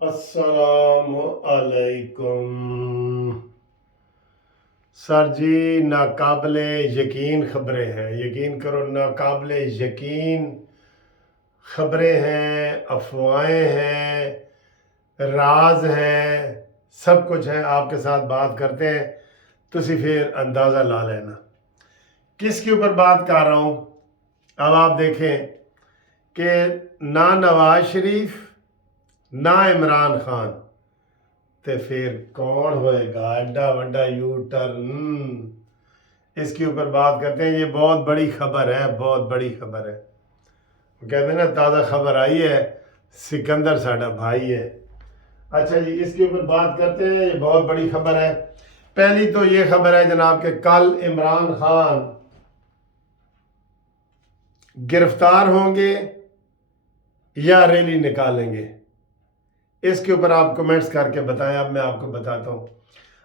अस्सलाम अलैकुम। सर जी, नाकाबिले यकीन खबरें हैं, यकीन करो, नाकाबिले यकीन खबरें हैं, अफवाहें हैं, राज हैं, सब कुछ है। आपके साथ बात करते हैं तुसी फिर अंदाज़ा ला लेना किसके ऊपर बात कर रहा हूँ। अब आप देखें कि ना नवाज शरीफ ना इमरान खान, तो फिर कौन होएगा एडा वड्डा यू टर्न। इसके ऊपर बात करते हैं। ये बहुत बड़ी खबर है, बहुत बड़ी खबर है। वो कहते हैं ना, ताज़ा खबर आई है, सिकंदर साडा भाई है। अच्छा जी, इसके ऊपर बात करते हैं। ये बहुत बड़ी खबर है। पहली तो ये खबर है जनाब के कल इमरान खान गिरफ्तार होंगे या रैली निकालेंगे। इसके ऊपर आप कमेंट्स करके बताएं। अब मैं आपको बताता हूँ।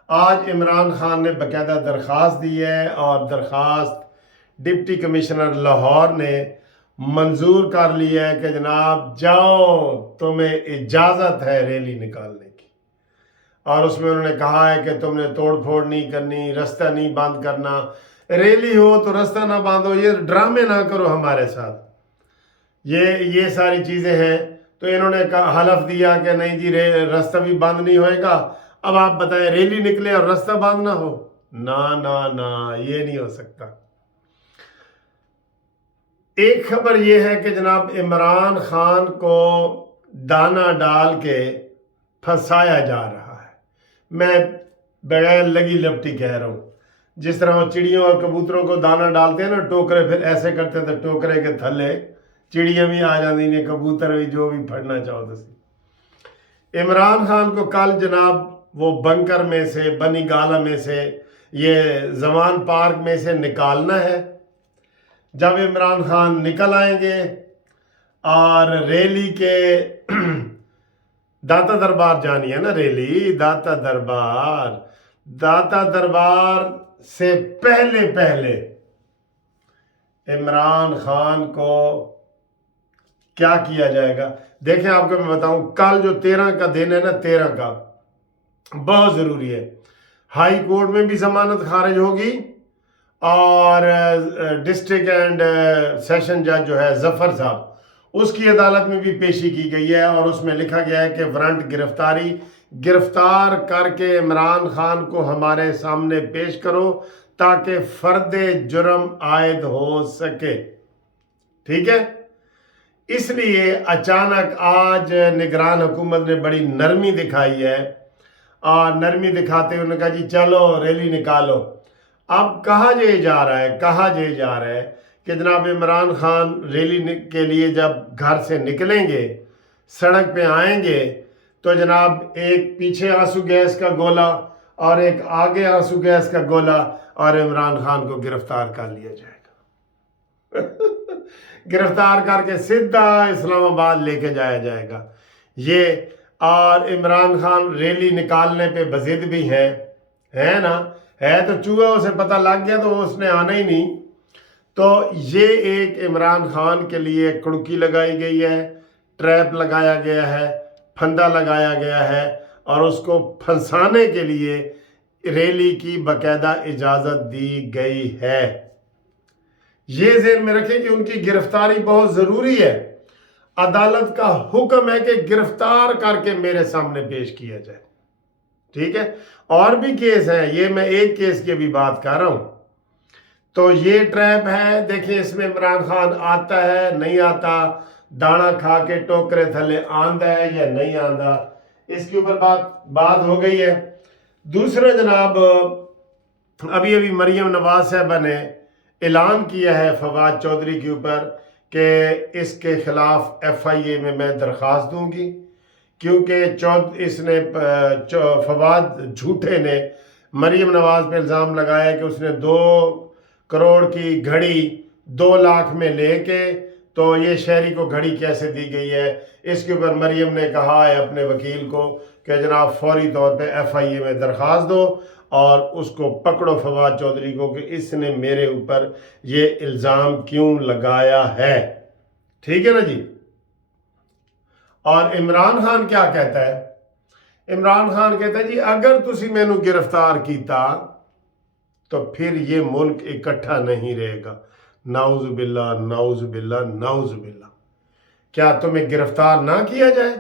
आज इमरान खान ने बाकायदा दरख्वास्त दी है और दरख्वास्त डिप्टी कमिश्नर लाहौर ने मंजूर कर लिया है कि जनाब जाओ, तुम्हें इजाज़त है रैली निकालने की। और उसमें उन्होंने कहा है कि तुमने तोड़ फोड़ नहीं करनी, रास्ता नहीं बंद करना, रैली हो तो रास्ता ना बांधो, ये ड्रामे ना करो हमारे साथ। ये सारी चीज़ें हैं। तो इन्होंने हलफ दिया कि नहीं जी, रास्ता भी बंद नहीं होएगा। अब आप बताएं, रैली निकले और रास्ता बंद ना हो? ना ना ना, ये नहीं हो सकता। एक खबर ये है कि जनाब इमरान खान को दाना डाल के फंसाया जा रहा है। मैं बगैर लगी लपटी कह रहा हूँ। जिस तरह वो चिड़ियों और कबूतरों को दाना डालते हैं ना, टोकरे, फिर ऐसे करते थे टोकरे के थल्ले चिड़ियाँ भी आ जाती ने, कबूतर भी, जो भी फड़ना चाहो तुसी। इमरान खान को कल जनाब वो बंकर में से, बनी गाला में से, ये जमान पार्क में से निकालना है। जब इमरान खान निकल आएंगे और रैली के दाता दरबार जानी है ना रैली, दाता दरबार से पहले पहले इमरान खान को क्या किया जाएगा। देखें, आपको मैं बताऊं, कल जो 13 का दिन है ना, 13 का बहुत ज़रूरी है। हाई कोर्ट में भी जमानत खारिज होगी और डिस्ट्रिक्ट एंड सेशन जज जो है जफर साहब, उसकी अदालत में भी पेशी की गई है। और उसमें लिखा गया है कि वारंट गिरफ्तार करके इमरान खान को हमारे सामने पेश करो ताकि फर्दे जुर्म आयद हो सके। ठीक है, इसलिए अचानक आज निगरान हुकूमत ने बड़ी नरमी दिखाई है और नरमी दिखाते उन्होंने कहा जी चलो रैली निकालो। अब कहा जा रहा है कि जनाब इमरान खान रैली के लिए जब घर से निकलेंगे, सड़क पे आएंगे, तो जनाब एक पीछे आंसू गैस का गोला और एक आगे आंसू गैस का गोला, और इमरान खान को गिरफ्तार कर लिया जाएगा। गिरफ्तार करके सीधा इस्लामाबाद लेके जाया जाएगा ये। और इमरान खान रैली निकालने पे बजिद भी है ना, है तो चूहा, उसे पता लग गया तो उसने आना ही नहीं। तो ये एक इमरान खान के लिए कुड़की लगाई गई है, ट्रैप लगाया गया है, फंदा लगाया गया है, और उसको फंसाने के लिए रैली की बाकायदा इजाज़त दी गई है। ये ज़हन में रखें कि उनकी गिरफ्तारी बहुत ज़रूरी है। अदालत का हुक्म है कि गिरफ्तार करके मेरे सामने पेश किया जाए। ठीक है, और भी केस हैं, ये मैं एक केस की भी बात कर रहा हूँ। तो ये ट्रैप है। देखिए, इसमें इमरान खान आता है नहीं आता, दाना खा के टोकरे थले आंदा है या नहीं आंदा, इसके ऊपर बात हो गई है। दूसरा जनाब, अभी मरियम नवाज साहबा ने ऐलान किया है फवाद चौधरी के ऊपर कि इसके खिलाफ FIA में मैं दरख्वास्त दूंगी, क्योंकि इसने फवाद झूठे ने मरियम नवाज पे इल्ज़ाम लगाया कि उसने 2 करोड़ की घड़ी 2 लाख में लेके, तो ये शहरी को घड़ी कैसे दी गई है। इसके ऊपर मरियम ने कहा है अपने वकील को कि जनाब फौरी तौर पे FIA में दरख्वास्त दो और उसको पकड़ो फवाद चौधरी को कि इसने मेरे ऊपर ये इल्ज़ाम क्यों लगाया है। ठीक है ना जी। और इमरान खान क्या कहता है इमरान खान कहता है जी अगर तुसी मैनू गिरफ्तार किया तो फिर ये मुल्क इकट्ठा नहीं रहेगा। नाउज़ बिल्ला, नाउज़ बिल्ला, नाउज़ बिल्ला। क्या तुम्हें गिरफ्तार ना किया जाए?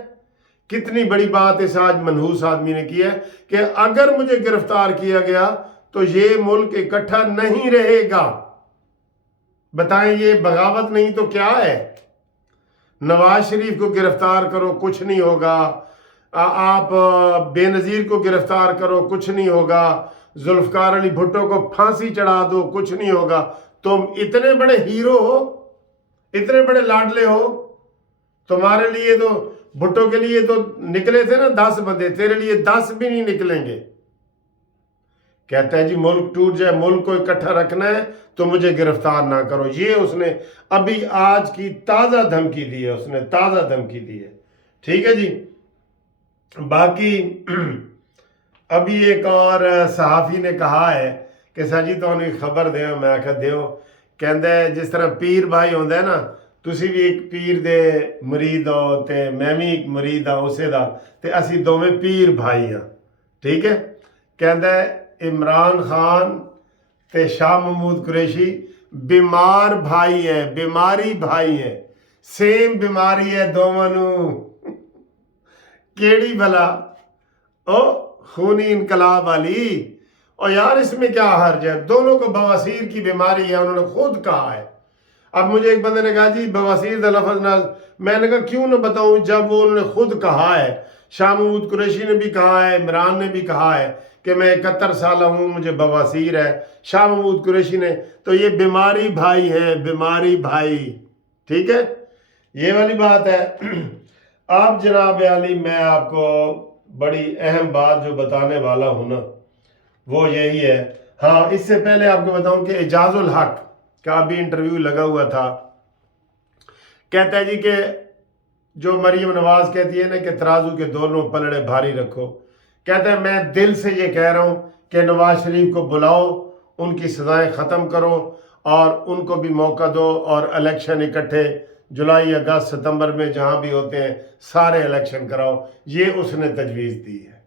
कितनी बड़ी बात इस आज मनहूस आदमी ने की है कि अगर मुझे गिरफ्तार किया गया तो ये मुल्क इकट्ठा नहीं रहेगा। बताएं ये बगावत नहीं तो क्या है? नवाज शरीफ को गिरफ्तार करो कुछ नहीं होगा, आप बेनज़ीर को गिरफ्तार करो कुछ नहीं होगा, जुल्फ़िकार अली भुट्टो को फांसी चढ़ा दो कुछ नहीं होगा। तुम इतने बड़े हीरो हो, इतने बड़े लाडले हो, तुम्हारे लिए तो भुट्टो के लिए तो निकले थे ना 10 बंदे, तेरे लिए 10 भी नहीं निकलेंगे। कहता है जी मुल्क टूट जाए, मुल्क को इकट्ठा रखना है तो मुझे गिरफ्तार ना करो। ये उसने अभी आज की ताज़ा धमकी दी है, उसने ताज़ा धमकी दी है। ठीक है जी। बाकी अभी एक और सहाफ़ी ने कहा है कि सर जी तुहानू खबर दो। मैं आख्या दो। कहता है जिस तरह पीर भाई होंदा है ना, तुसी भी एक पीर दे मुरीद हो ते मैं भी एक मुरीद हाँ उसे दा, ते असी दोवें पीर भाई हाँ। ठीक है। कहता है इमरान खान ते शाह महमूद कुरैशी बीमार भाई है, बीमारी भाई है, सेम बीमारी है दोवां नू। केड़ी भला ओ खूनी इनकलाब वाली। और यार इसमें क्या हर्ज है? दोनों को बवासीर की बीमारी है, उन्होंने खुद कहा है। अब मुझे एक बंदे ने कहा जी बवासीर का लफ्ज़ ना, मैंने कहा क्यों ना बताऊं जब वो उन्होंने खुद कहा है। शाह महमूद कुरैशी ने भी कहा है, इमरान ने भी कहा है कि मैं 71 साल हूँ, मुझे बवासीर है। शाह महमूद कुरैशी ने तो ये बीमारी भाई है, बीमारी भाई। ठीक है, ये वाली बात है। अब जनाब अली मैं आपको बड़ी अहम बात जो बताने वाला हूँ ना वो यही है। हाँ, इससे पहले आपको बताऊं कि एजाजुल हक का भी इंटरव्यू लगा हुआ था। कहता है जी कि जो मरीम नवाज कहती है ना कि तराजू के दोनों पलड़े भारी रखो, कहता है मैं दिल से ये कह रहा हूँ कि नवाज शरीफ को बुलाओ, उनकी सज़ाएं ख़त्म करो और उनको भी मौका दो और इलेक्शन इकट्ठे जुलाई अगस्त सितंबर में जहाँ भी होते हैं सारे इलेक्शन कराओ। ये उसने तजवीज़ दी है।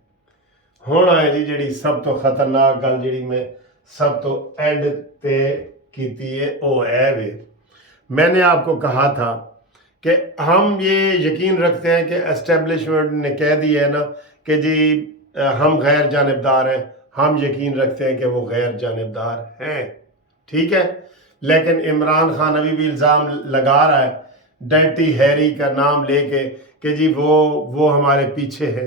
होना है जी जी सब तो खतरनाक गल जी मैं सब तो एंड ते कीती है वो है वे। मैंने आपको कहा था कि हम ये यकीन रखते हैं कि एस्टेब्लिशमेंट ने कह दिया है ना कि जी हम गैर जानिबदार हैं, हम यकीन रखते हैं कि वो गैर जानिबदार हैं। ठीक है, लेकिन इमरान खान अभी भी इल्ज़ाम लगा रहा है डर्टी हैरी का नाम लेके कि जी वो हमारे पीछे है।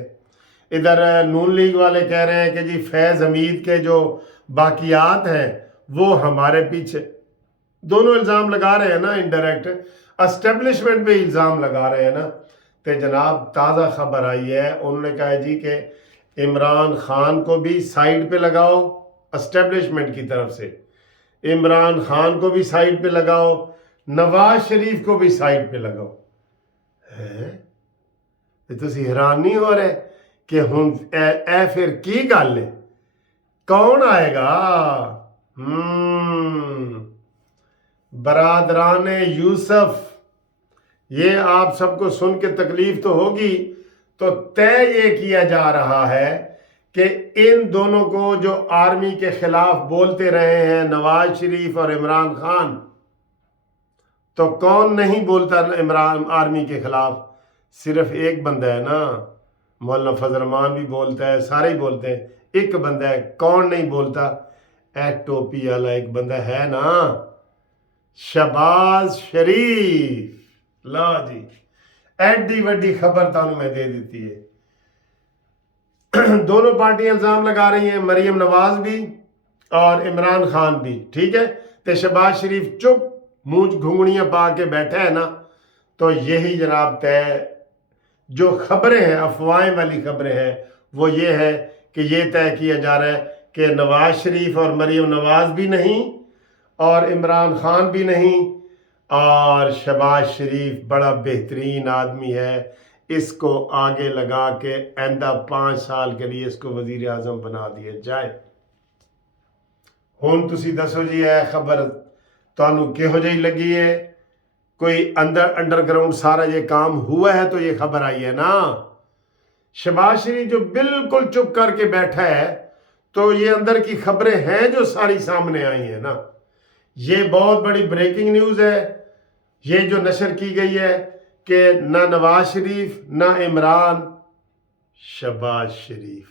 इधर नून लीग वाले कह रहे हैं कि जी फैज़ हमीद के जो बाकियात हैं वो हमारे पीछे। दोनों इल्ज़ाम लगा रहे हैं ना, इनडायरेक्ट एस्टेब्लिशमेंट पे इल्ज़ाम लगा रहे हैं ना। तो जनाब ताज़ा खबर आई है, उन्होंने कहा है जी कि इमरान खान को भी साइड पे लगाओ, एस्टेब्लिशमेंट की तरफ से इमरान खान को भी साइड पे लगाओ, नवाज शरीफ को भी साइड पे लगाओ। है तो हैरान नहीं हो रहे कि हुण ए फिर की गल है? कौन आएगा? बरादरान यूसुफ, ये आप सबको सुन के तकलीफ तो होगी। तो तय ये किया जा रहा है कि इन दोनों को जो आर्मी के खिलाफ बोलते रहे हैं नवाज शरीफ और इमरान खान, तो कौन नहीं बोलता इमरान आर्मी के खिलाफ? सिर्फ एक बंदा है ना, मौलाना फजल रहमान भी बोलता है, सारे ही बोलते हैं। एक बंदा है, कौन नहीं बोलता? ए टोपी वाला एक बंदा है ना, शहबाज शरीफ। लो जी, एडी वड्डी खबर तानू मैं दे दी है। दोनों पार्टियां इल्ज़ाम लगा रही हैं, मरीम नवाज भी और इमरान खान भी। ठीक है, तो शहबाज शरीफ चुप मुंह घुंगड़ियां पा के बैठा है ना। तो यही जनाब तय जो खबरें हैं, अफवाहें वाली खबरें हैं, वो ये है कि ये तय किया जा रहा है कि नवाज शरीफ और मरीम नवाज भी नहीं और इमरान खान भी नहीं, और शहबाज शरीफ बड़ा बेहतरीन आदमी है, इसको आगे लगा के आइंदा 5 साल के लिए इसको वजीर आजम बना दिया जाए। हुण तुसी दसो जी है खबर तुहानू किहो जी लगी है? कोई अंदरग्राउंड सारा ये काम हुआ है तो ये खबर आई है ना। شہباز شریف جو بالکل چپ کر کے بیٹھا ہے، تو یہ اندر کی خبریں ہیں جو ساری سامنے آئی ہیں نا، یہ بہت بڑی بریکنگ نیوز ہے یہ جو نشر کی گئی ہے کہ نہ نواز شریف نہ عمران، شہباز شریف